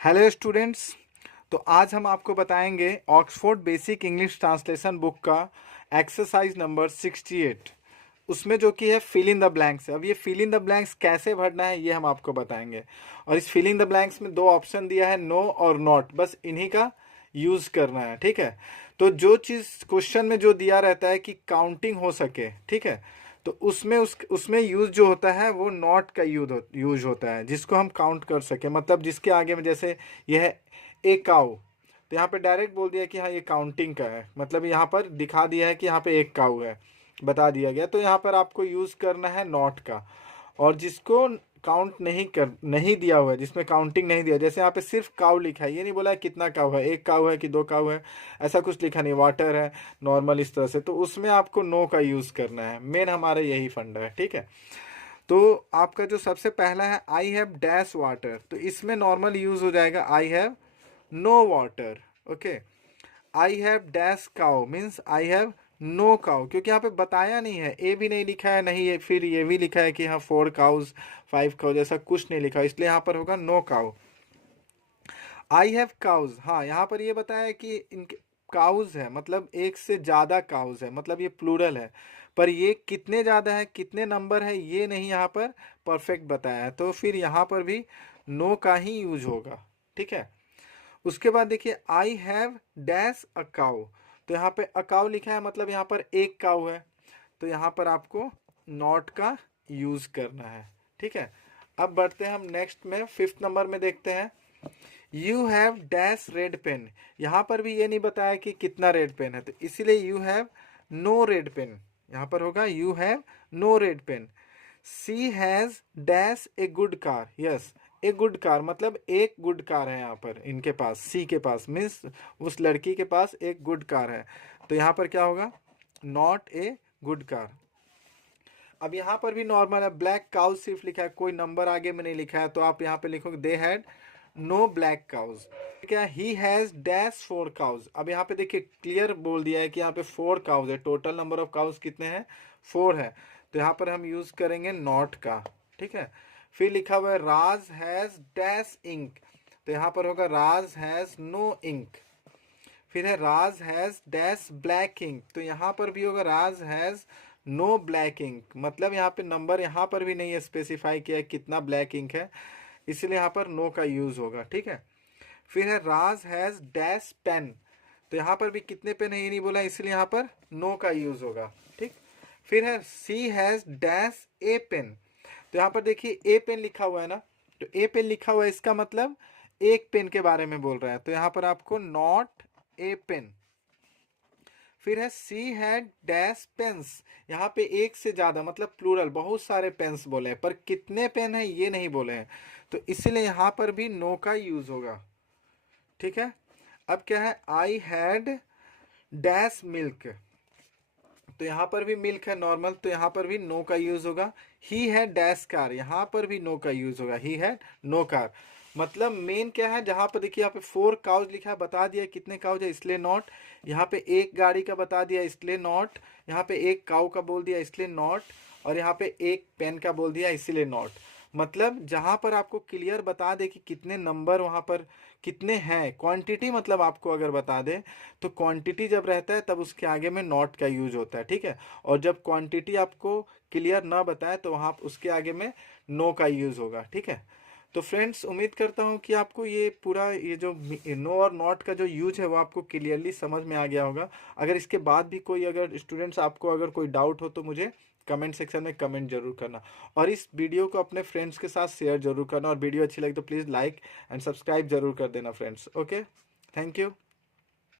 Hello students. तो आज हम आपको बताएंगे Oxford basic English translation book का एक्सरसाइज नंबर 68। उसमें जो कि है फिल इन द ब्लैंक्स है। अब ये फिल इन द ब्लैंक्स कैसे भरना है ये हम आपको बताएंगे। और इस फिल इन द ब्लैंक्स में दो ऑप्शन दिया है, नो और नॉट, बस इन्हीं का यूज करना है। ठीक है। तो जो चीज़ क्वेश्चन में जो दिया रहता है कि काउंटिंग हो सके, ठीक है, तो उसमें यूज जो होता है वो नॉट का यूज होता है, जिसको हम काउंट कर सके। मतलब जिसके आगे में जैसे यह है ए काउ, तो यहाँ पे डायरेक्ट बोल दिया कि हाँ ये काउंटिंग का है, मतलब यहाँ पर दिखा दिया है कि यहाँ पे एक काउ है, बता दिया गया। तो यहाँ पर आपको यूज करना है नॉट का। और जिसको काउंट नहीं दिया हुआ है, जिसमें काउंटिंग नहीं दिया, जैसे यहाँ पे सिर्फ काउ लिखा है, ये नहीं बोला है कितना काउ है, एक काउ है कि दो काउ है, ऐसा कुछ लिखा नहीं, वाटर है नॉर्मल इस तरह से, तो उसमें आपको नो का यूज करना है। मेन हमारा यही फंडा है। ठीक है। तो आपका जो सबसे पहला है आई हैव डैश वाटर, तो इसमें नॉर्मल यूज हो जाएगा I have no water. Okay. I have dash cow means I have no cow, क्योंकि यहाँ पे बताया नहीं है, ए भी नहीं लिखा है, नहीं ये फिर ये भी लिखा है कि हाँ 4 काउज 5 काउज, ऐसा कुछ नहीं लिखा, इसलिए यहाँ पर होगा no cow. I have cows, हाँ यहाँ पर ये बताया है कि इनके काउज है, मतलब एक से ज़्यादा काउज है, मतलब ये प्लूरल है, पर ये कितने ज़्यादा है, कितने नंबर है, ये नहीं यहाँ पर परफेक्ट बताया है, तो फिर यहाँ पर भी नो का ही यूज होगा। ठीक है। उसके बाद देखिए आई हैव डैश अ काउ, तो यहाँ पे अ काउ लिखा है, मतलब यहाँ पर एक काउ है, तो यहाँ पर आपको नॉट का यूज करना है। ठीक है। अब बढ़ते हैं हम नेक्स्ट में, 5th नंबर में देखते हैं you have dash red pen. यहाँ पर भी ये नहीं बताया कि कितना रेड पेन है, तो इसीलिए you have no red pen, यहाँ पर होगा you have no red pen. She has dash a good car, yes a good car, मतलब एक गुड कार है यहाँ पर इनके पास, सी के पास मीन्स उस लड़की के पास एक गुड कार है, तो यहाँ पर क्या होगा नॉट ए गुड कार। अब यहाँ पर भी नॉर्मल है, ब्लैक काउज सिर्फ लिखा है, कोई नंबर आगे में नहीं लिखा है, तो आप यहाँ पे लिखोगे they had no black cows. क्या ही हैज डैश 4 काउज, अब यहाँ पे देखिए क्लियर बोल दिया है कि यहाँ पे 4 काउज है, टोटल नंबर ऑफ काउज कितने हैं 4 है, तो यहाँ पर हम यूज करेंगे नॉट का। ठीक है। फिर लिखा हुआ है राज हैज डैश इंक, तो यहाँ पर होगा राज हैज नो इंक। फिर है Raj has dash black ink, तो यहाँ पर भी होगा Raj has no black ink, मतलब यहाँ पे नंबर यहाँ पर भी नहीं है स्पेसिफाई किया है कितना ब्लैक इंक है, इसलिए यहाँ पर नो का यूज होगा। ठीक है। फिर है राज हैज डैश पेन, तो यहाँ पर भी कितने पेन है ये नहीं बोला, इसलिए यहाँ पर नो का यूज होगा। ठीक। फिर है सी हैज डैश ए पेन, तो यहाँ पर देखिए ए पेन लिखा हुआ है ना, तो ए पेन लिखा हुआ है, इसका मतलब एक पेन के बारे में बोल रहा है, तो यहाँ पर आपको नॉट ए पेन। फिर है सी हैड डैश पेन्स, यहाँ पे एक से ज्यादा मतलब प्लूरल, बहुत सारे पेन्स बोले हैं, पर कितने पेन है ये नहीं बोले हैं, तो इसलिए यहाँ पर भी नो का यूज होगा। ठीक है। अब क्या है आई हैड डैश मिल्क, तो यहाँ पर भी मिल्क है नॉर्मल, तो यहाँ पर भी नो का यूज होगा। ही है डैश कार, यहाँ पर भी नो का यूज होगा, ही है नो कार। मतलब मेन क्या है, जहाँ पर देखिए यहाँ पे 4 काउज लिखा है, बता दिया कितने काउज है इसलिए नॉट, यहाँ पे एक गाड़ी का बता दिया इसलिए नॉट, यहाँ पे एक काउ का बोल दिया इसलिए नॉट, और यहाँ पे एक पेन का बोल दिया इसीलिए नॉट। मतलब जहाँ पर आपको क्लियर बता दे कि कितने नंबर वहाँ पर कितने हैं, क्वांटिटी मतलब आपको अगर बता दे, तो क्वांटिटी जब रहता है तब उसके आगे में नॉट का यूज होता है। ठीक है। और जब क्वांटिटी आपको क्लियर ना बताए तो वहाँ उसके आगे में नो का यूज होगा। ठीक है। तो फ्रेंड्स उम्मीद करता हूँ कि आपको ये पूरा ये जो नो और नॉट का जो यूज है वो आपको क्लियरली समझ में आ गया होगा। अगर इसके बाद भी कोई अगर स्टूडेंट्स आपको अगर कोई डाउट हो तो मुझे कमेंट सेक्शन में कमेंट जरूर करना, और इस वीडियो को अपने फ्रेंड्स के साथ शेयर जरूर करना, और वीडियो अच्छी लगी तो प्लीज़ लाइक एंड सब्सक्राइब जरूर कर देना फ्रेंड्स। Okay, thank you.